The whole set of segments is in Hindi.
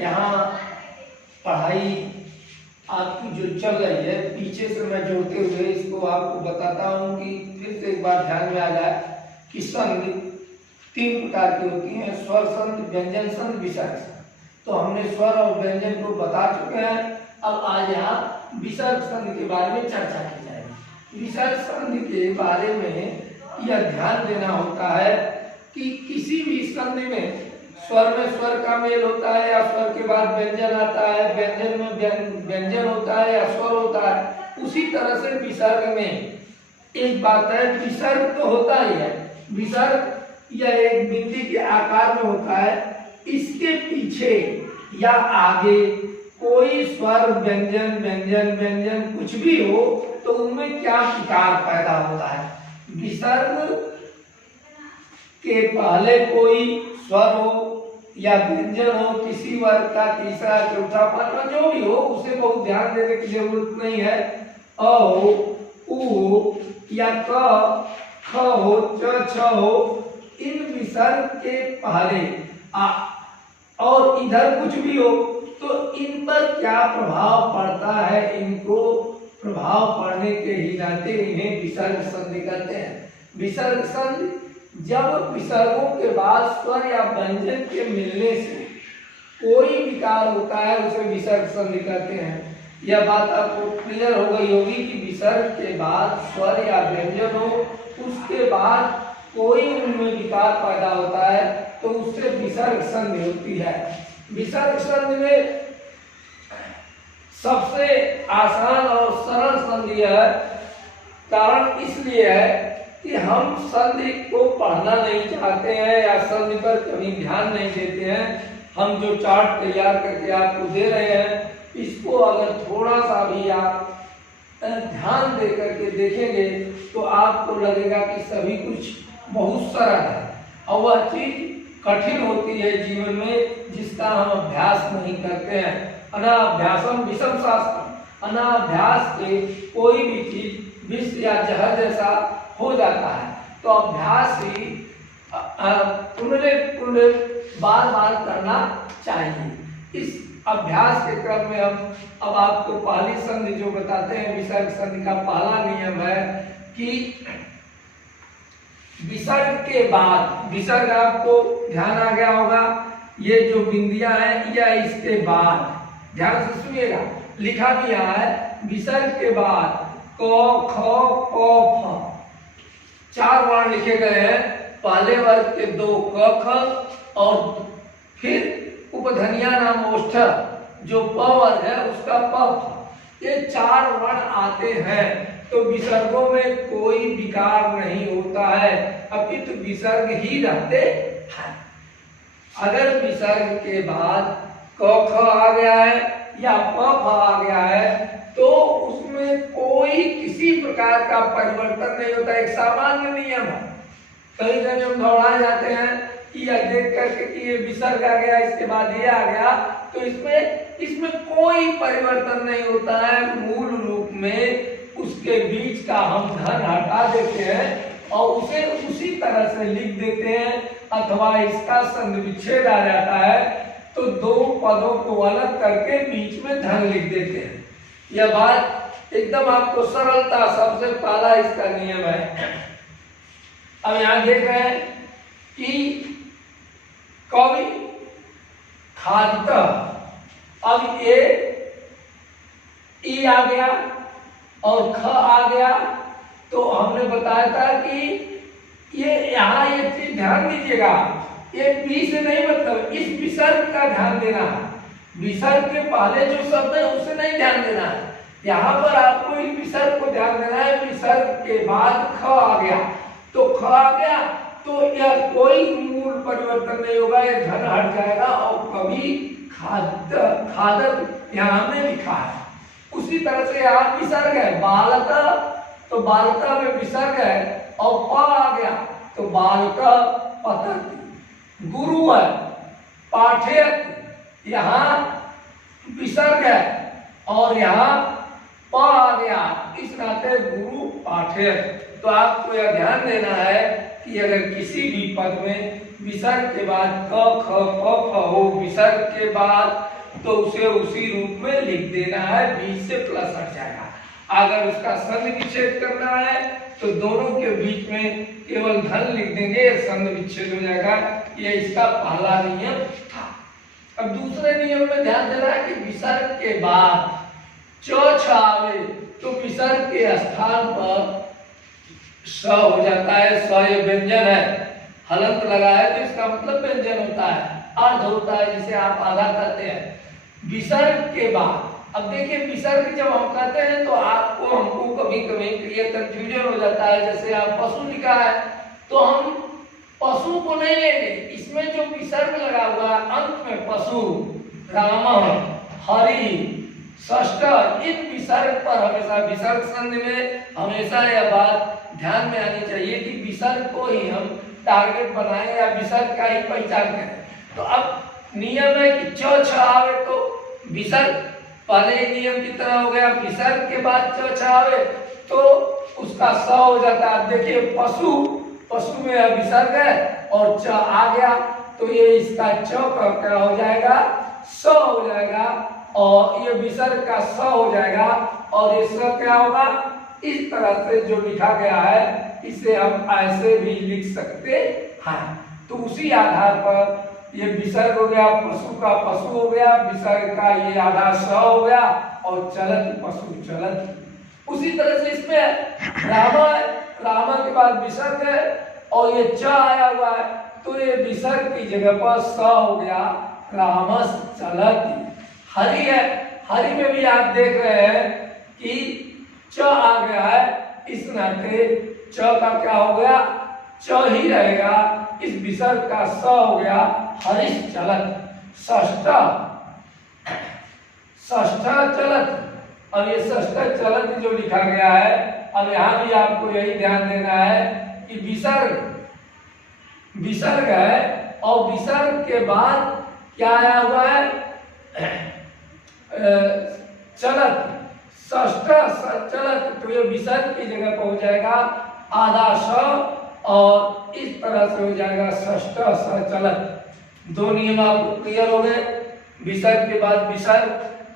यहाँ पढ़ाई आपकी जो चल रही है, पीछे से मैं जोड़ते हुए इसको आपको बताता हूँ कि फिर से एक बार ध्यान में आ जाए कि संधि 3 प्रकार की होती हैं, स्वर संधि, व्यंजन संधि, विसर्ग संधि। तो हमने स्वर और व्यंजन को बता चुके हैं। अब आज यहाँ विसर्ग संधि के बारे में चर्चा की जाएगी। विसर्ग संधि के बारे में यह ध्यान देना होता है कि किसी भी संधि में स्वर का मेल होता है या स्वर के बाद व्यंजन आता है, व्यंजन में व्यंजन होता है या स्वर होता है। उसी तरह से विसर्ग में एक बात है, विसर्ग तो होता ही है। विसर्ग यह एक बिंदी के आकार में होता है। इसके पीछे या आगे कोई स्वर, व्यंजन व्यंजन व्यंजन कुछ भी हो तो उनमें क्या विकार पैदा होता है। विसर्ग के पहले कोई स्वर हो या व्यंजन हो, किसी वर्ग का तीसरा, चौथा, पांचवा जो भी हो, उसे बहुत ध्यान देने की जरूरत नहीं है। अ हो, उ हो या क, ख हो, च, छ हो, इन विसर्ग के पहले और इधर कुछ भी हो तो इन पर क्या प्रभाव पड़ता है, इनको प्रभाव पड़ने के ही नाते इन्हें विसर्ग संधि कहते हैं। विसर्ग संधि जब विसर्गों के बाद स्वर या व्यंजन के मिलने से कोई विकार होता है उसे विसर्ग संधि कहते हैं। यह बात आपको क्लियर हो गई होगी कि विसर्ग के बाद स्वर या व्यंजन हो, उसके बाद कोई उनमें विकार पैदा होता है तो उससे विसर्ग संधि होती है। विसर्ग संधि में सबसे आसान और सरल संधि है। कारण इसलिए है कि हम संधि को पढ़ना नहीं चाहते हैं या संधि पर कभी ध्यान नहीं देते हैं। हम जो चार्ट तैयार करके आपको दे रहे हैं, इसको अगर थोड़ा सा भी आप ध्यान दे करके देखेंगे तो आपको लगेगा कि सभी कुछ बहुत सरल है और वह चीज कठिन होती है जीवन में जिसका हम अभ्यास नहीं करते हैं। अनाभ्यासम विषम शास्त्रम, अनाभ्यास के कोई भी चीज विष या जहर जैसा हो जाता है। तो अभ्यास ही पुनः बार बार करना चाहिए। इस अभ्यास के क्रम में हम अब आपको पहली संधि जो बताते हैं, विसर्ग संधि का पहला नियम है कि विसर्ग के बाद, विसर्ग आपको ध्यान आ गया होगा, ये जो बिंदियां हैं या इसके बाद, ध्यान से सुनिएगा, लिखा भी यहाँ है विसर्ग के बाद क, ख, प, फ 4 वर्ण लिखे गए हैं। पहले वर्ग के 2 क, ख और फिर उपधनिया नाम ओष्ठ जो प वर्ग है उसका प, फ। ये 4 वर्ण आते हैं तो विसर्गों में कोई विकार नहीं होता है, अपितु विसर्ग ही रहते हैं। अगर विसर्ग के बाद क, ख आ गया है या प, फ आ गया है तो उसमें कोई किसी प्रकार का परिवर्तन नहीं होता। एक सामान्य नियम है। कई जगह हम दौड़ा जाते हैं कि यह देख करके कि ये विसर्ग आ गया, इसके बाद ये आ गया, तो इसमें कोई परिवर्तन नहीं होता है। मूल रूप में उसके बीच का हम धन हटा देते हैं और उसे उसी तरह से लिख देते हैं, अथवा इसका संधि विच्छेद आ जाता है तो 2 पदों को अलग करके बीच में धन लिख देते हैं। यह बात एकदम आपको सरलता, सबसे पहला इसका नियम है। अब यहां देख रहे हैं कि कवि खाद्य, अब ये ई आ गया और ख आ गया तो हमने बताया था कि ये यहाँ एक चीज ध्यान दीजिएगा, ये पी से नहीं, मतलब इस विसर्ग का ध्यान देना है। विसर्ग के पहले जो शब्द है उसे नहीं ध्यान देना है, यहाँ पर आपको इस विसर्ग को ध्यान देना है। विसर्ग के बाद ख आ गया तो ख आ गया तो यह कोई मूल परिवर्तन नहीं होगा, यह धन हट जाएगा और कभी खादत यहाँ हमने लिखा है। उसी तरह से यहाँ विसर्ग है बालक, तो बालक में विसर्ग है और प आ गया तो बालक पठति। गुरु है पाठयत, यहाँ विसर्ग है और यहाँ प आ गया, इस नाते गुरु पाठयत। तो आपको यह ध्यान देना है कि अगर किसी भी पद में विसर्ग के बाद क ख प फ हो विसर्ग के बाद, तो उसे उसी रूप में लिख देना है, बीच से प्लस हट जाएगा। अगर उसका संधि विच्छेद करना है तो दोनों के बीच में केवल धन लिख देंगे, संधि विच्छेद हो जाएगा। ये इसका पहला नियम था। अब दूसरे नियम में ध्यान देना है कि विसर्ग के बाद च छ आवे तो विसर्ग के स्थान पर स हो जाता है। स ये व्यंजन है, हलंत लगा है तो इसका मतलब व्यंजन होता है, अर्ध होता है, जिसे आप आधा कहते हैं। विसर्ग के बाद अब देखिए, विसर्ग जब हम कहते हैं तो आपको हमको कभी कभी ये कंफ्यूजन हो जाता है। जैसे आप पशु लिखा है तो हम पशु को नहीं लेंगे, इसमें जो विसर्ग लगा हुआ है अंत में पशु, राम, हरि, षष्ठ, इन विसर्ग पर हमेशा, विसर्ग संधि में हमेशा यह बात ध्यान में आनी चाहिए कि विसर्ग को ही हम टारगेट बनाएं या विसर्ग का ही पहचान करें। तो अब नियम है कि च छ आवे तो विसर्ग पहले नियम की तरह हो गया, विसर्ग के बाद च छ आवे तो उसका स हो जाता है। देखिए पशु, पशु में विसर्ग है और च आ गया तो ये इसका च का क्या हो जाएगा, स हो जाएगा, और ये विसर्ग का स हो जाएगा। और ये स क्या होगा, इस तरह से जो लिखा गया है इसे हम ऐसे भी लिख सकते हैं। तो उसी आधार पर ये विसर्ग हो गया, पशु का पशु हो गया, विसर्ग का ये आधा स हो गया, और चलत पशु चलत। उसी तरह से इसमें रामा है, रामा के बाद विसर्ग है और ये च आया हुआ है तो ये विसर्ग की जगह पर स हो गया, रामस चलत। हरि है, हरि में भी आप देख रहे हैं कि च आ गया है, इस नाते च का क्या हो गया, च ही रहेगा, इस विसर्ग का स हो गया, हरिश चलत। षष्ठ, षष्ठ चलत। अब ये षष्ठ चलत जो लिखा गया है, अब यहाँ भी आपको यही ध्यान देना है कि विसर्ग, विसर्ग है और विसर्ग के बाद क्या आया हुआ है, चलत, षष्ठ चलत। तो ये विसर्ग की जगह पर हो जाएगा आधा स और इस तरह से हो जाएगा षष्ठ चलत। दो नियम आपको क्लियर हो गए। विसर्ग के बाद, विसर्ग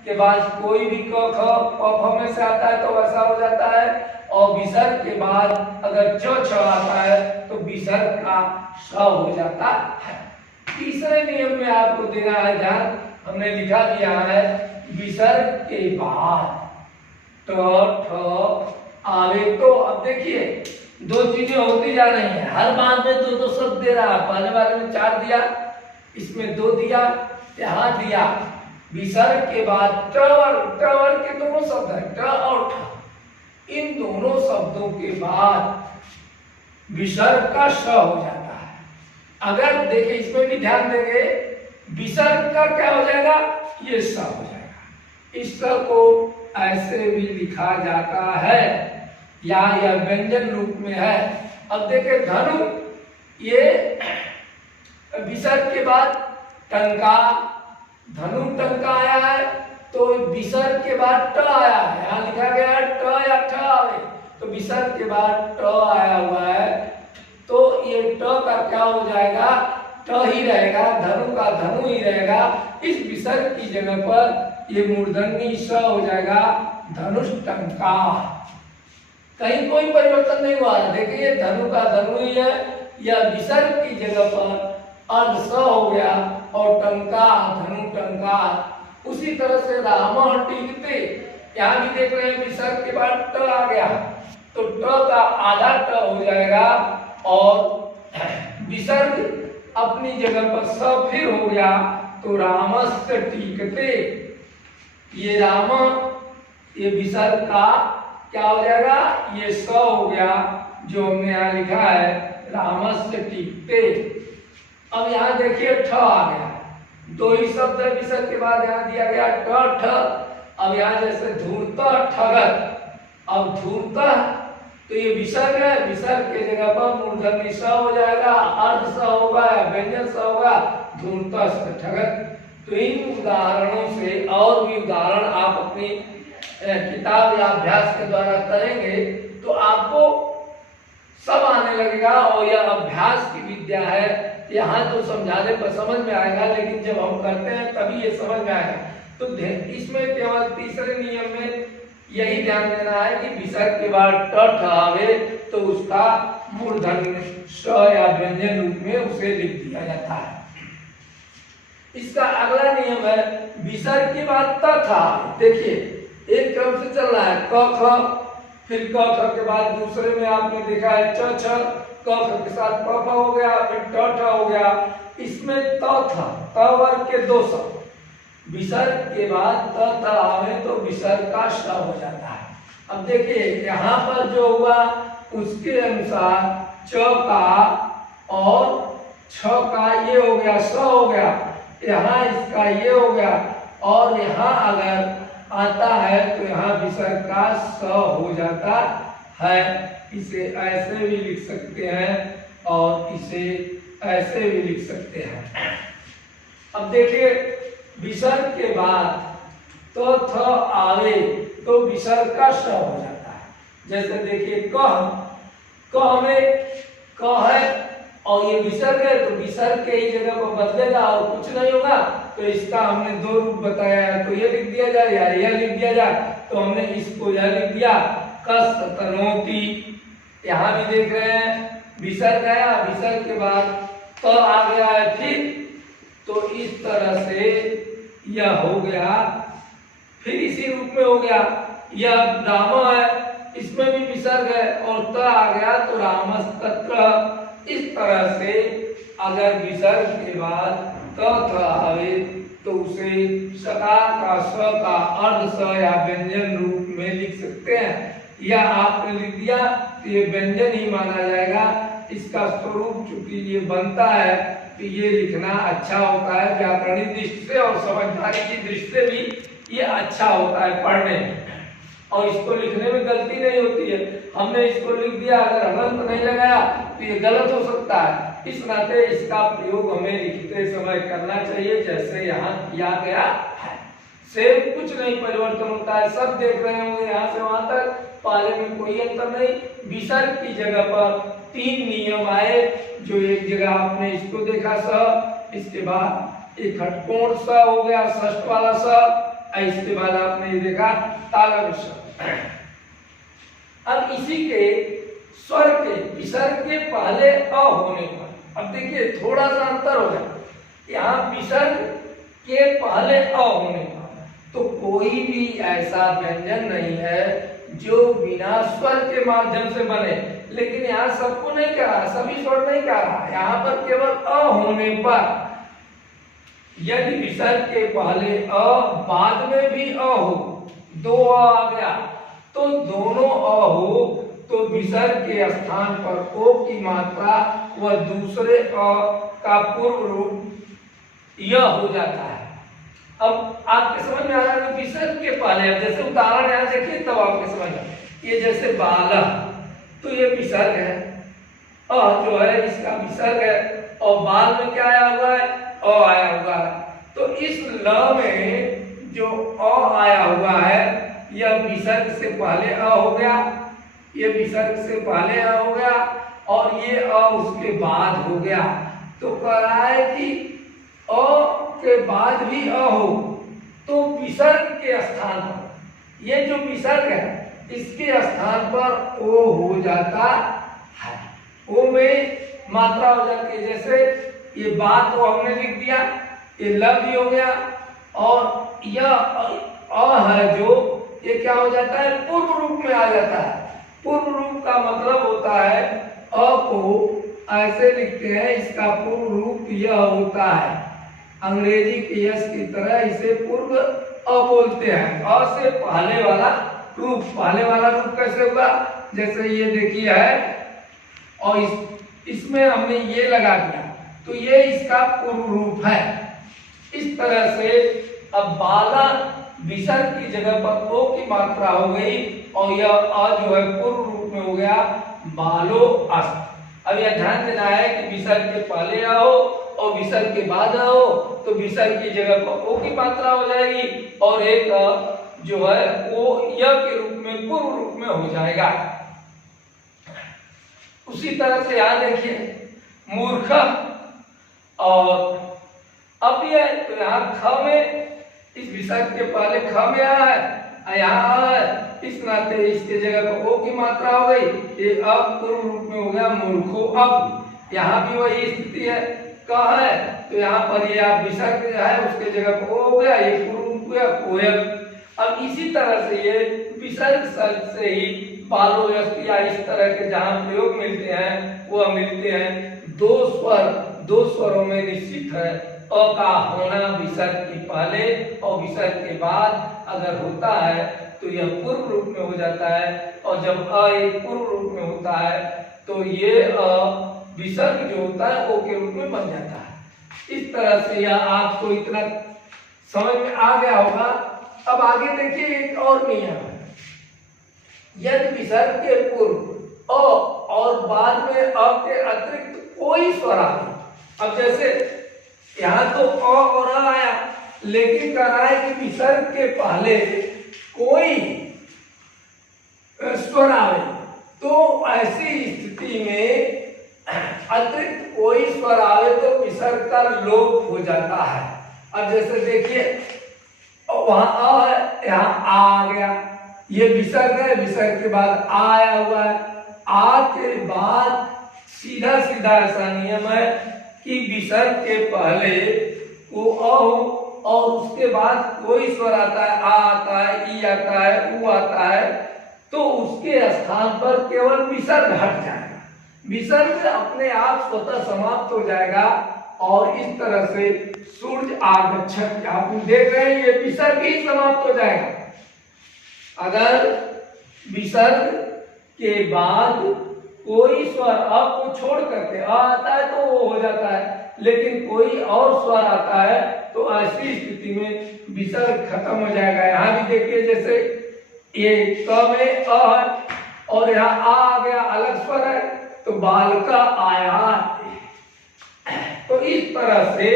के बाद कोई भी क ख प फ में से आता है तो वैसा हो जाता है, और विसर्ग के बाद अगर च छ आता है तो विसर्ग का स हो जाता है। तीसरे नियम में आपको देना है ध्यान, हमने लिखा दिया है विसर्ग के बाद ट ठ आवे तो। अब देखिए दो चीजें होती जा रही हैं, हर बार में दो दो शब्द दे रहा है। पहले वाले में 4 दिया, इसमें 2 दिया, यहाँ दिया। विसर्ग के बाद ट और के दोनों शब्द है, ट और ठ, इन दोनों शब्दों के बाद विसर्ग का स हो जाता है। अगर देखिए इसमें भी ध्यान देंगे, विसर्ग का क्या हो जाएगा, ये स हो जाएगा। इस स को ऐसे भी लिखा जाता है या यह व्यंजन रूप में है। अब देखिए धनु, ये विसर्ग के बाद टंका, धनु टंका आया है तो विसर्ग के बाद ट आया है, यहाँ लिखा गया है ट या ठ आवे, तो विसर्ग के बाद ट आया हुआ है तो ये ट का क्या हो जाएगा, ट ही रहेगा, धनु का धनु ही रहेगा। इस विसर्ग की जगह पर ये मूर्धन्य स हो जाएगा, धनुष टंका। कहीं कोई परिवर्तन नहीं हुआ है। देखिए धनु का धनु ही है, यह विसर्ग की जगह पर अर्ध स हो गया और टंका धनु टंका। उसी तरह से राम टीकते, यहाँ भी देख रहे हैं विसर्ग के बाद ट आ गया तो ट का आधा ट हो जाएगा और विसर्ग अपनी जगह पर स फिर हो गया तो रामस्य टीकते। ये राम, ये विसर्ग का क्या हो जाएगा, ये स हो गया जो हमने यहाँ लिखा है रामस्य टीकते। अब यहाँ देखिए ठ आ गया, 2 ही शब्द है विसर्ग के बाद यहाँ दिया गया ट ठ। अब यहाँ जैसे धूर्त ठगत, अब धूर्त तो ये विसर्ग है, विसर्ग के जगह पर मूर्धन्य स हो जाएगा, अर्ध स होगा या व्यंजन स होगा, धूर्त ठगत। तो इन उदाहरणों से और भी उदाहरण आप अपनी किताब या अभ्यास के द्वारा करेंगे तो आपको सब आने लगेगा। और यह अभ्यास की विद्या है। यहाँ तो समझाने पर समझ में आएगा, लेकिन जब हम करते हैं तभी ये समझ में आएगा। तो इसमें केवल तीसरे नियम में यही ध्यान देना है कि विसर्ग के बाद ट आवे तो उसका मूर्धन्य स या व्यंजन रूप में उसे लिख दिया जाता है। इसका अगला नियम है विसर्ग के बाद त था। देखिए एक क्रम से चल रहा है, क ख, फिर क ख के बाद दूसरे में आपने देखा है च छ, क ख के साथ प फ हो गया, फिर ट ठ हो गया। इसमें त था, त वर्ग के दो शब्द, विसर्ग के बाद त था आवे तो विसर्ग का श हो जाता है। अब देखिए यहाँ पर जो हुआ उसके अनुसार च का और छ का ये हो गया, स हो गया, यहाँ इसका ये हो गया, और यहाँ अगर आता है तो यहाँ विसर्ग का स हो जाता है। इसे ऐसे भी लिख सकते हैं और इसे ऐसे भी लिख सकते हैं। अब देखिए विसर्ग के बाद तो थ आवे तो विसर्ग का स हो जाता है। जैसे देखिए क में क है और ये विसर्ग है तो विसर्ग के ही जगह पर बदलेगा और कुछ नहीं होगा। तो इसका हमने दो रूप बताया है, तो ये लिख दिया जाए या यह लिख दिया जाए। तो हमने इसको यह लिख दिया कसतनोति। यहाँ भी देख रहे हैं विसर्ग आया, विसर्ग के बाद तो आ गया है फिर, तो इस तरह से यह हो गया, फिर इसी रूप में हो गया। यह राम है, इसमें भी विसर्ग है और त आ गया तो रामस्तत्र। इस तरह से अगर विसर्ग के बाद त थ आवे तो उसे सकार का स का अर्ध स या व्यंजन रूप में लिख सकते हैं। या आपने लिख दिया तो ये व्यंजन ही माना जाएगा। इसका स्वरूप चूंकि ये बनता है तो ये लिखना अच्छा होता है, व्याकरणिक दृष्टि से और समझदारी की दृष्टि से भी ये अच्छा होता है पढ़ने में, और इसको लिखने में गलती नहीं होती है। हमने इसको लिख दिया, अगर हलंत नहीं लगाया तो ये गलत हो सकता है। इस नाते इसका प्रयोग हमें लिखते समय करना चाहिए जैसे यहाँ किया गया है। सेम कुछ नहीं परिवर्तन होता है, सब देख रहे होंगे यहाँ से वहां तक, पाले में कोई अंतर नहीं। विसर्ग की जगह पर तीन नियम आए, जो एक जगह आपने इसको देखा स, इसके बाद एक हटकोण स हो गया षष्ठ वाला स, इसके बाद आपने ये देखा तालव्य स। अब इसी के स्वर के विसर्ग के पहले अ होने पर, अब देखिए थोड़ा सा अंतर हो गया। यहाँ विसर्ग के पहले अ होने पर तो कोई भी ऐसा व्यंजन नहीं है जो बिना स्वर के माध्यम से बने, लेकिन यहाँ सबको नहीं कह रहा, सभी स्वर नहीं कह रहा, यहाँ पर केवल अ होने पर यदि विसर्ग के पहले अ बाद में भी अ हो, दो अ आ गया तो दोनों अ हो तो विसर्ग के स्थान पर ओ की मात्रा व दूसरे अ का पूर्व रूप यह हो जाता है। अब आपके समझ में आ रहा है विसर्ग के पहले, जैसे उदाहरण यहाँ देखिए तब आपके समझ में, ये जैसे बाला तो ये विसर्ग है, अ जो है इसका विसर्ग है, और बाल में क्या आया हुआ है, अ आया हुआ है। तो इस ल में जो अ आया हुआ है यह विसर्ग से पहले अ हो गया, ये विसर्ग से पहले अ हो गया, और ये अ उसके बाद हो गया। तो कह रहा है कि अ के बाद भी अ हो तो विसर्ग के स्थान पर, ये जो विसर्ग है इसके स्थान पर ओ हो जाता है, ओ में मात्रा हो जाती है। जैसे ये बात तो हमने लिख दिया, ये ल भी हो गया, और यह अ है जो ये क्या हो जाता है, पूर्व रूप में आ जाता है। पूर्व रूप का मतलब होता है अ को ऐसे लिखते हैं, इसका पूर्व रूप यह होता है, अंग्रेजी के यस की तरह इसे पूर्व अ बोलते हैं। अ से पहले वाला रूप, पहले वाला रूप कैसे हुआ, जैसे ये देखिए है और इसमें हमने ये लगा दिया तो ये इसका पूर्व रूप है। इस तरह से अब बाला विसर्ग की जगह पर ओ की मात्रा हो गई और यह अ जो है पूर्व रूप में हो गया बालो अस्त। अब यह ध्यान देना है कि विसर्ग के पहले अ हो और विसर्ग के बाद अ हो तो विसर्ग की जगह पर ओ की मात्रा हो जाएगी और एक जो है वो य के रूप में पूर्व रूप में हो जाएगा। उसी तरह से यहाँ देखिए मूर्ख, और अब ये तो यहाँ ख में इस विसर्ग के पहले ख में आ है, यहाँ आ है, इस नाते इसके जगह पर ओ की मात्रा हो गई, ये अब पूर्व रूप में हो गया मूर्खो। अब यहाँ भी वही स्थिति है, क है तो यहाँ पर ये आप विसर्ग है उसके जगह पर ओ हो गया, ये पूर्व रूप हुआ कोयल। अब इसी तरह से ये विसर्ग शब्द से ही बालो यस्त या इस तरह के जहाँ प्रयोग मिलते हैं वह मिलते हैं। दो स्वरों में निश्चित है, अ का होना विसर्ग के पहले और विसर्ग के बाद अगर होता है तो यह पूर्व रूप में हो जाता है, और जब अ एक पूर्व रूप में होता है तो ये विसर्ग जो होता है ओ के रूप में बन जाता है। इस तरह से यह आपको इतना समझ में आ गया होगा। अब आगे देखिए एक और नियम है, यदि विसर्ग के पूर्व अ और बाद में अ के अतिरिक्त कोई स्वर आए, अब जैसे यहाँ तो अ और अ आया, लेकिन कह रहा है कि विसर्ग के पहले कोई स्वर आवे, तो ऐसी स्थिति में अतिरिक्त कोई स्वर आवे तो विसर्ग का लोप हो जाता है। अब जैसे देखिए वहां अ है, यहाँ आ गया, ये विसर्ग है, विसर्ग के बाद आ आया हुआ है, आ के बाद सीधा सीधा ऐसा नियम है कि विसर्ग के पहले वो अ हो और उसके बाद कोई स्वर आता है, आ आता है, ई आता है, उ आता है, तो उसके स्थान पर केवल विसर्ग हट जाएगा, विसर्ग अपने आप स्वतः समाप्त हो जाएगा। और इस तरह से सूर्य आगच्छत, आप देख रहे हैं ये विसर्ग ही समाप्त हो जाएगा। अगर विसर्ग के बाद कोई स्वर अ को छोड़ करके अ आता है तो वो हो जाता है, लेकिन कोई और स्वर आता है तो ऐसी स्थिति में विसर्ग खत्म हो जाएगा। यहाँ भी देखिए जैसे ये क में अ है और यहाँ आ गया, अलग स्वर है, तो बाल का आया, तो इस तरह से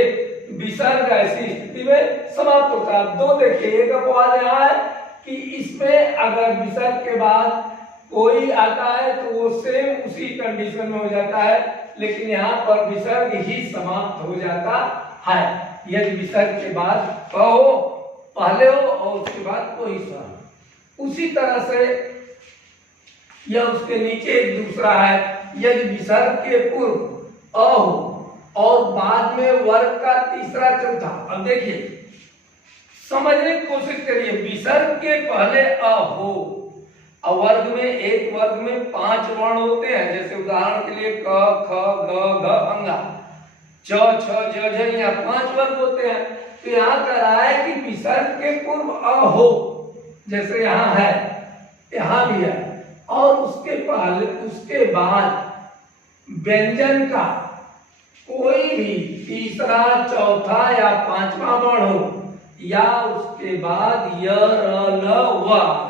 विसर्ग ऐसी स्थिति में समाप्त होता है। दो देखिए, एक अपवाद यहाँ है कि इसमें अगर विसर्ग के बाद कोई आता है तो वो सेम उसी कंडीशन में हो जाता है, लेकिन यहाँ पर विसर्ग ही समाप्त हो जाता है। यदि विसर्ग के बाद क हो पहले हो और उसके बाद कोई स्वर। उसी तरह से यह उसके नीचे एक दूसरा है, यदि विसर्ग के पूर्व अ हो और बाद में वर्ग का तीसरा चौथा। अब देखिए समझने की कोशिश करिए, विसर्ग के पहले अ हो, वर्ग में एक वर्ग में 5 वर्ण होते हैं, जैसे उदाहरण के लिए क ख ग घ अंगा, च छ ज झ, यहाँ 5 वर्ग होते हैं। तो यहाँ कह रहा है कि विसर्ग के पूर्व अ हो, जैसे यहाँ है, यहाँ भी है, और उसके पहले उसके बाद व्यंजन का कोई भी तीसरा चौथा या 5वां वर्ण हो, या उसके बाद य र ल व,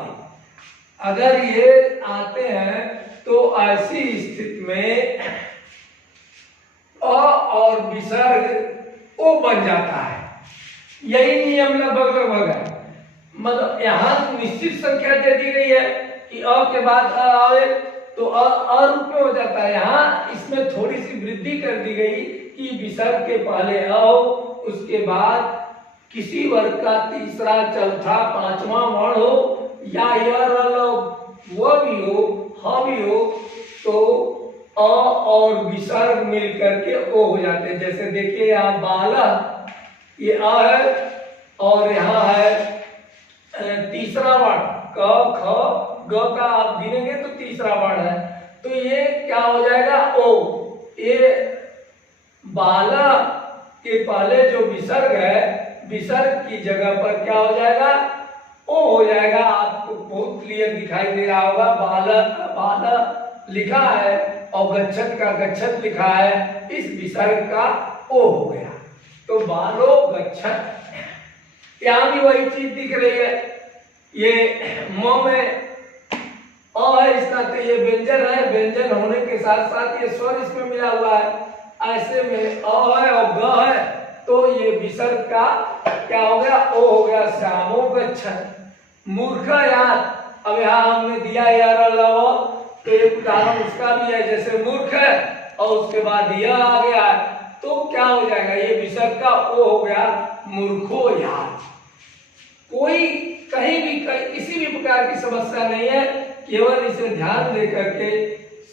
अगर ये आते हैं तो ऐसी स्थिति में अ और विसर्ग ओ बन जाता है। यही नियम लगभग है, मतलब यहाँ निश्चित संख्या दे दी गई है कि अ के बाद अ आवे तो अ रूप में हो जाता है। यहाँ इसमें थोड़ी सी वृद्धि कर दी गई कि विसर्ग के पहले अ हो, उसके बाद किसी वर्ग का तीसरा चौथा 5वां वर्ण हो, या वो भी हो, हाँ भी हो, तो अ और विसर्ग मिल करके ओ हो जाते हैं। जैसे देखिए यहाँ बाला, ये अ है और यहाँ है तीसरा वर्ण क ख ग का आप गिनेंगे तो तीसरा वर्ण है, तो ये क्या हो जाएगा ओ। ये बाला के पहले जो विसर्ग है, विसर्ग की जगह पर क्या हो जाएगा ओ हो जाएगा। आपको बहुत क्लियर दिखाई दे रहा होगा, बाला बाला लिखा है और गच्छत का गच्छत लिखा है, इस विसर्ग का ओ हो गया, तो बालो गच्छत। यहाँ भी वही चीज दिख रही है, ये म में अ है, इसका तो ये व्यंजन है, व्यंजन होने के साथ साथ ये स्वर इसमें मिला हुआ है। ऐसे में अ है और ग है, तो ये विसर्ग का क्या हो गया ओ हो गया, श्यामो गच्छत। मूर्ख यार, अब यहाँ हमने दिया यार लव, तो एक उदाहरण उसका भी है, जैसे मूर्ख है और उसके बाद यह आ गया, तो क्या हो जाएगा, ये विसर्ग का ओ हो गया मूर्खो याद। कोई कहीं भी किसी भी प्रकार की समस्या नहीं है, केवल इसे ध्यान दे करके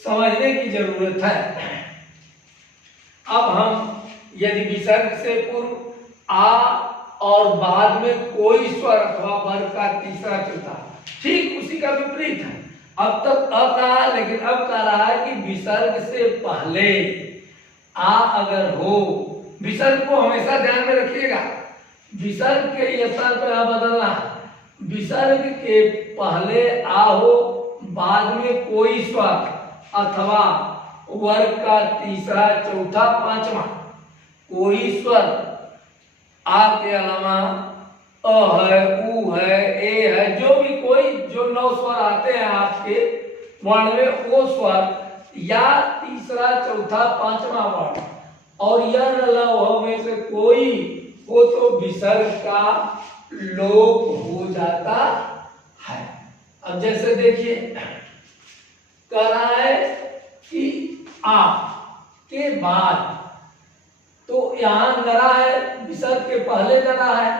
समझने की जरूरत है। अब हम यदि विसर्ग से पूर्व आ और बाद में कोई स्वर अथवा वर्ग का तीसरा चौथा, ठीक उसी का विपरीत है। अब तक अ कहा, लेकिन अब कह रहा है कि विसर्ग से पहले आ अगर हो, विसर्ग को हमेशा ध्यान में रखिएगा, विसर्ग के स्थान पर आ बदलना है। विसर्ग के पहले आ हो, बाद में कोई स्वर अथवा वर्ग का तीसरा चौथा पांचवा, कोई स्वर आ के अलावा अ है, उ है, ए है, जो भी कोई जो 9 स्वर आते हैं आपके वर्ण में, वो स्वर या तीसरा चौथा पांचवा वर्ण और यह लव में से कोई हो तो विसर्ग का लोप हो जाता है। अब जैसे देखिए कह रहा है कि आ के बाद, तो यहाँ नरा है, विसर्ग के पहले नरा है,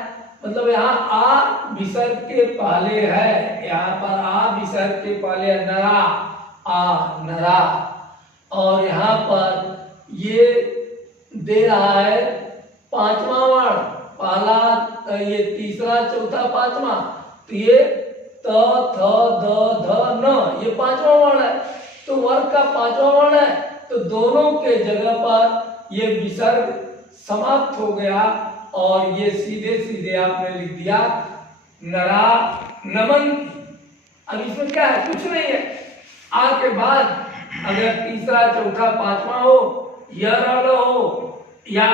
मतलब यहाँ आ विसर्ग के पहले है, यहाँ पर आ विसर्ग के पहले नरा, आ नरा, और यहाँ पर ये दे रहा है पांचवा वर्ण, पहला ये तीसरा चौथा पांचवा, तो ये त थ द ध न, ये पांचवा वर्ण है, तो वर्ग का पांचवा वर्ण है, तो दोनों के जगह पर ये विसर्ग समाप्त हो गया और ये सीधे सीधे आपने लिख दिया नरा नमन। अब इसमें क्या है, कुछ नहीं है। आ के बाद अगर तीसरा चौथा पांचवा हो, यह हो या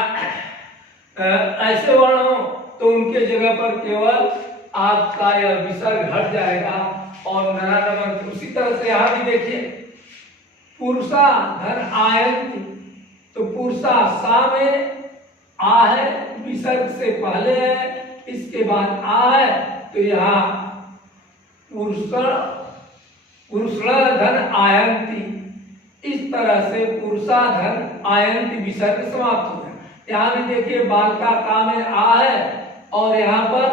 ऐसे वर्ण हो, तो उनके जगह पर केवल आपका यह विसर्ग हट जाएगा और नरा नमन। उसी तरह से यहां भी देखिए पुरुषा धन आयंत, तो पुरुषा सा में आ है, विसर्ग से पहले है, इसके बाद आ है, तो यहाँ पुरुषण धन आयंती, इस तरह से पुरुषा धन आयंती विसर्ग समाप्त हो गया। यहाँ भी देखिए बालका का में आ है और यहाँ पर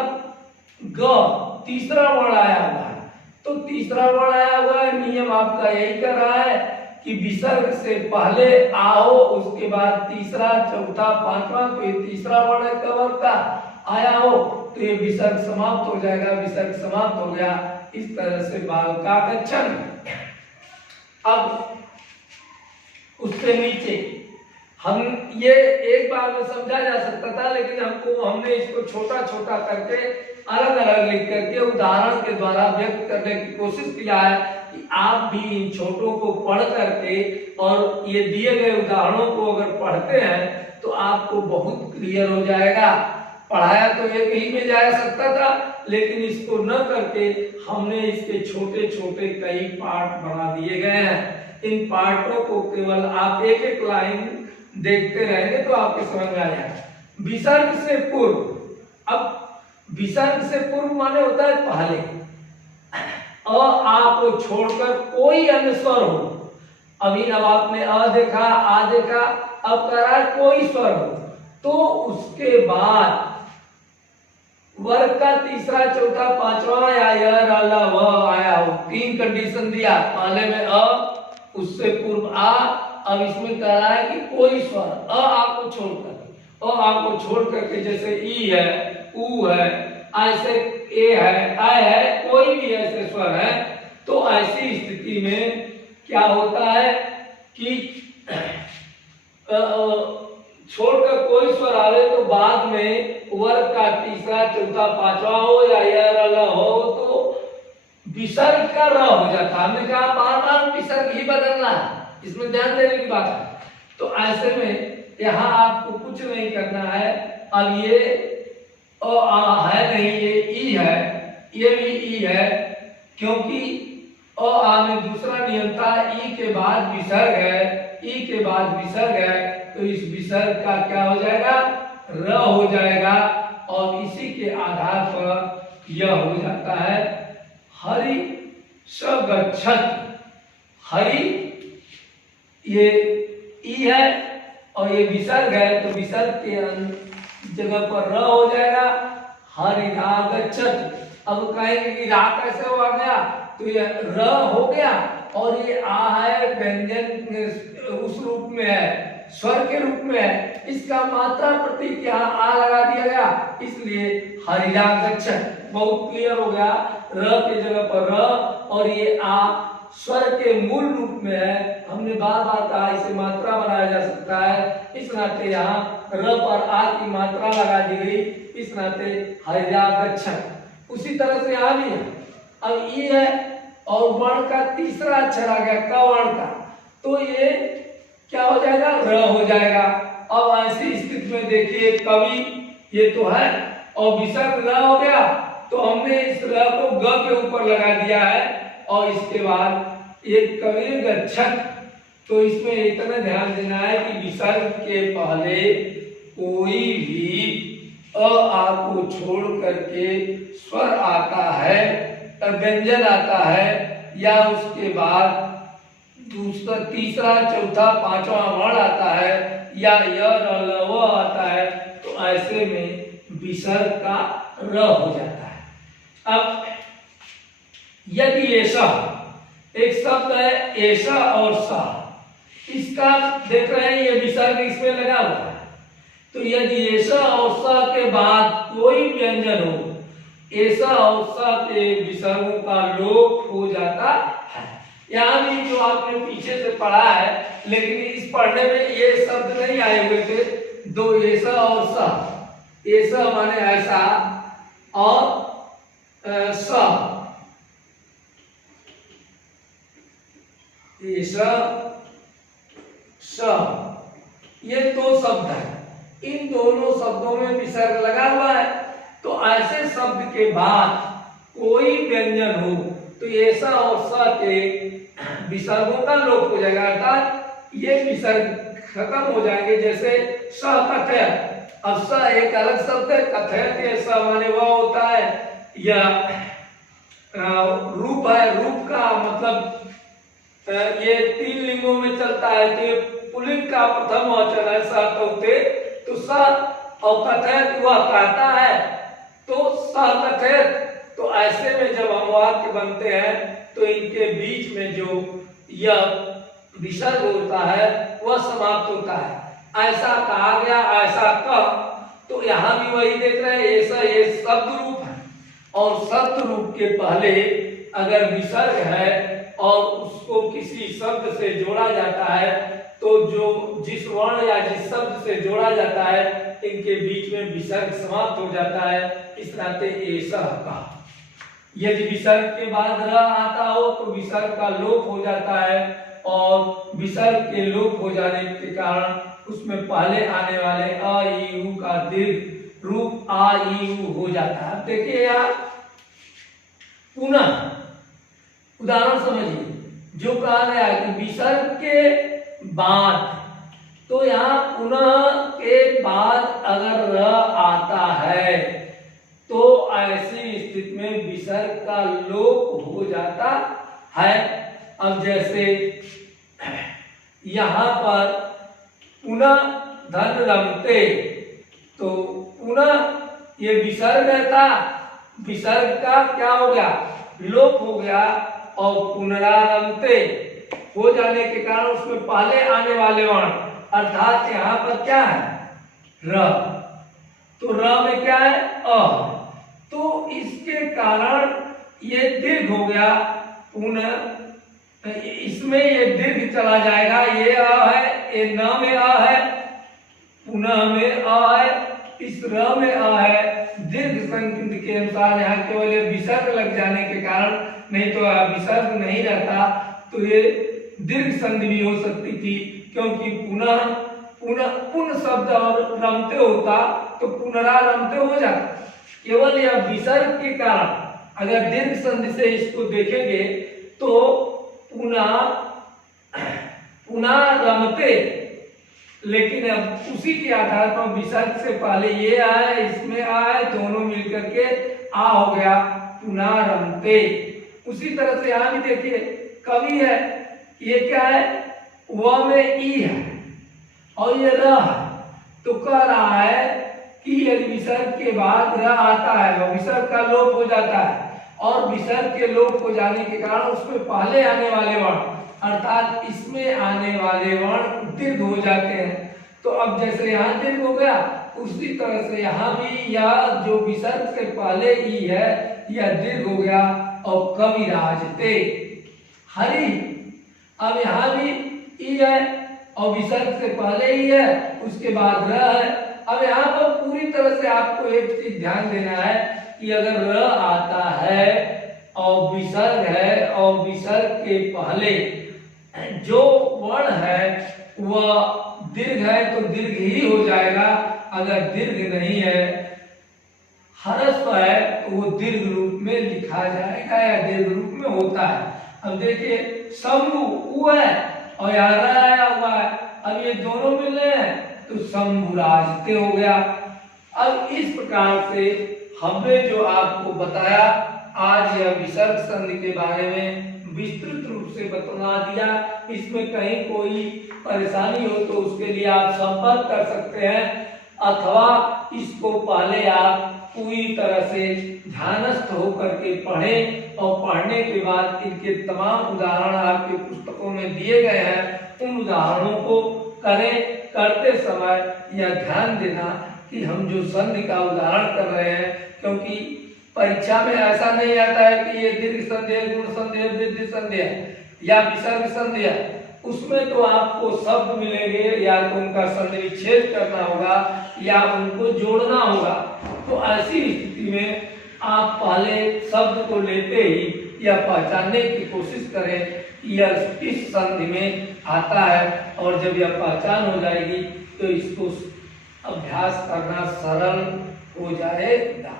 ग तीसरा वर्ण आया हुआ है, तो तीसरा वर्ण आया हुआ है, नियम आपका यही कर रहा है कि विसर्ग से पहले आओ, उसके बाद तीसरा चौथा पांचवा, तो ये तीसरा वर्ण है कवर का आया हो, तो ये विसर्ग समाप्त हो जाएगा, विसर्ग समाप्त हो गया। इस तरह से बालका गच्छन्। अब उससे नीचे हम ये एक बार में समझा जा सकता था, लेकिन हमने इसको छोटा छोटा करके अलग अलग लिख करके उदाहरण के द्वारा व्यक्त करने की कोशिश किया है कि आप भी इन छोटों को पढ़ करके और ये दिए गए उदाहरणों को अगर पढ़ते हैं तो आपको बहुत क्लियर हो जाएगा। पढ़ाया तो एक ही में जा सकता था, लेकिन इसको न करके हमने इसके छोटे छोटे कई पार्ट बना दिए गए हैं। इन पार्टों को केवल आप एक एक लाइन देखते रहेंगे तो आपको समझ में आ जाएगा। विसर्ग से पूर्व, अब विसर्ग से पूर्व माने होता है पहले, आ को छोड़कर कोई अन्य स्वर हो। अभी अब आपने अ देखा, आ देखा, अब कह रहा है कोई स्वर हो, तो उसके बाद वर्ग का तीसरा चौथा पांचवा या आया हो, 3 कंडीशन दिया, पहले में अ, उससे पूर्व आ, अब इसमें कह रहा है कि कोई स्वर आ को छोड़कर, आ को छोड़ करके जैसे ई है, उ है, ऐसे ए है, आ है, कोई भी ऐसे स्वर है, तो ऐसी स्थिति में क्या होता है कि छोड़कर कोई स्वर आवे तो बाद में वर्ग का तीसरा चौथा पांचवा हो या यह हो तो विसर्ग का र हो जाता है। हमने कहा बार बार विसर्ग ही बदलना है, इसमें ध्यान देने की बात है। तो ऐसे में यहाँ आपको कुछ नहीं करना है। अब ये आ है नहीं, ये ई है, ये भी ई है, क्योंकि आ में दूसरा नियम था ई के बाद विसर्ग है, ई के बाद विसर्ग है, तो इस विसर्ग का क्या हो जाएगा, र हो जाएगा, और इसी के आधार पर यह हो जाता है हरि स गच्छत्। हरि ये ई है और ये विसर्ग है, तो विसर्ग के जगह पर र हो जाएगा, हरिरा गच्छति। अब कहेंगे कि रा कैसे हो गया, तो ये र हो गया और ये आ है व्यंजन उस रूप में है, स्वर के रूप में है, इसका मात्रा प्रतीक यहाँ आ लगा दिया गया, इसलिए हरिरा गच्छति। बहुत क्लियर हो गया, र के जगह पर र और ये आ स्वर के मूल रूप में है। हमने बार बार कहा इसे मात्रा बनाया जा सकता है, इस नाते यहाँ र पर आ की मात्रा लगा दी गई, इस नाते हरिरा गच्छति। उसी तरह से यहाँ भी है। अब ये है और वर्ण का तीसरा अक्षर आ गया क वर्ण का, तो ये क्या हो जाएगा, र हो जाएगा। अब ऐसी स्थिति में देखिए कवि ये तो है और विसर्ग र हो गया, तो हमने इस र को ग के ऊपर लगा दिया है और इसके बाद एक कवि गच्छति। तो इसमें इतना ध्यान देना है कि विसर्ग के पहले कोई भी अ आ को छोड़ करके स्वर आता है, व्यंजन आता है, या उसके बाद दूसरा तीसरा चौथा पांचवा वर्ण आता है, या य र ल व आता है, तो ऐसे में विसर्ग का र हो जाता है। अब यदि ऐसा एक शब्द है ऐसा और सा, इसका देख रहे हैं ये विसर्ग इसमें लगा हुआ है, तो यदि ऐसा और सा के बाद कोई व्यंजन हो, ऐसा और सा के विसर्गों का लोप हो जाता है। यहाँ भी जो आपने पीछे से पढ़ा है, लेकिन इस पढ़ने में ये शब्द नहीं आए हुए थे, दो ऐसा और सा। ऐसा माने ऐसा और सा, ऐसा सा, ये दो शब्द है, इन दोनों शब्दों में विसर्ग लगा हुआ है। तो ऐसे शब्द के बाद कोई व्यंजन हो तो ऐसा और सा के विसर्गों का लोप हो जाएगा, अर्थात ये विसर्ग खत्म हो जाएंगे। जैसे स कथय, अब स एक अलग शब्द है, कथय के स माने वह होता है, या रूप है, रूप का मतलब ये तीन लिंगों में चलता है, तो ये पुल्लिंग का प्रथम वचन है स कहते, तो स और कथय वह कहता है, तो स कथय। तो ऐसे में जब हम वाक्य बनते हैं तो इनके बीच में जो यह विसर्ग होता है वह समाप्त होता है। ऐसा कहा गया, ऐसा कह, तो यहाँ भी वही देख रहे हैं, ऐसा ये शब्द रूप है और शब्द रूप के पहले अगर विसर्ग है और उसको किसी शब्द से जोड़ा जाता है, तो जो जिस वर्ण या जिस शब्द से जोड़ा जाता है इनके बीच में विसर्ग समाप्त हो जाता है, इस नाते ऐसा कहा। यदि विसर्ग के बाद र आता हो तो विसर्ग का लोप हो जाता है, और विसर्ग के लोप हो जाने के कारण उसमें पहले आने वाले अ ई उ का दीर्घ रूप आ ई उ हो जाता है। देखिए यहाँ पुनः उदाहरण समझिए, जो कहा गया है कि विसर्ग के बाद, तो यहाँ पुनः के बाद अगर र आता है तो ऐसी स्थिति में विसर्ग का लोप हो जाता है। अब जैसे यहाँ पर पुनः धन रमते, तो पुनः ये विसर्ग था, विसर्ग का क्या हो गया, लोप हो गया, और पुनरारंभते हो जाने के कारण उसमें पहले आने वाले वर्ण अर्थात यहाँ पर क्या है र, तो र में क्या है अ, तो इसके कारण ये दीर्घ हो गया, पुनः इसमें ये दीर्घ चला जाएगा, ये अ है, ये न में अ है, पुनः में अ है, इस र में अ है, दीर्घ संकेत के अनुसार यहाँ केवल विसर्ग लग जाने के कारण, नहीं तो विसर्ग नहीं रहता तो ये दीर्घ संधि भी हो सकती थी, क्योंकि पुनः पुनः पुन शब्द और रमते होता तो पुनरारमते हो जाता। केवल यह विसर्ग के कारण अगर दीर्घ संधि से इसको देखेंगे तो पुनः पुनः रमते, लेकिन अब उसी के आधार पर विसर्ग से पहले ये आए, इसमें आए, दोनों मिलकर के आ हो गया पुनः रमते। उसी तरह से यहाँ भी देखिए कवि है ये क्या है, व में ई है और ये र है, तो कह रहा है कि यदि विसर्ग के बाद र आता है और विसर्ग का लोप हो जाता है और विसर्ग के लोप हो जाने के कारण उसमें पहले आने वाले वर्ण अर्थात इसमें आने वाले वर्ण दीर्घ हो जाते हैं। तो अब जैसे यहाँ दीर्घ हो गया उसी तरह से यहाँ भी यह जो विसर्ग से पहले ई है यह दीर्घ हो गया और कवि राजते हरि। अब यहाँ भी ई है और विसर्ग से पहले ई है उसके बाद र है। अब यहाँ पर पूरी तरह से आपको एक चीज ध्यान देना है कि अगर र आता है और विसर्ग है और विसर्ग के पहले जो वर्ण है वह दीर्घ है तो दीर्घ ही हो जाएगा, अगर दीर्घ नहीं है ह्रस्व है तो वो दीर्घ रूप में लिखा जाएगा या दीर्घ रूप में होता है। अब देखिए शंभु उ है और यहाँ र आया हुआ है, अब ये दोनों मिल रहे हैं तो शंभुराजते हो गया। अब इस प्रकार से हमने जो आपको बताया आज यह विसर्ग संधि के बारे में विस्तृत रूप से बता दिया। इसमें कहीं कोई परेशानी हो तो उसके लिए आप संपर्क कर सकते हैं अथवा इसको पहले आप पूरी तरह से ध्यानस्थ होकर के पढ़ें और पढ़ने के बाद इनके तमाम उदाहरण आपके पुस्तकों में दिए गए हैं उन उदाहरणों को करें। करते समय यह ध्यान देना कि हम जो संधि का उदाहरण कर रहे हैं, क्योंकि परीक्षा में ऐसा नहीं आता है कि ये दीर्घ संधि है, गुण संधि है, वृद्धि संधि है या विसर्ग संधि है। उसमें तो आपको शब्द मिलेंगे या तो उनका संधि विच्छेद करना होगा या उनको जोड़ना होगा। तो ऐसी स्थिति में आप पहले शब्द को लेते ही यह पहचानने की कोशिश करें कि यह किस संधि में आता है, और जब यह पहचान हो जाएगी तो इसको अभ्यास करना सरल हो जाएगा।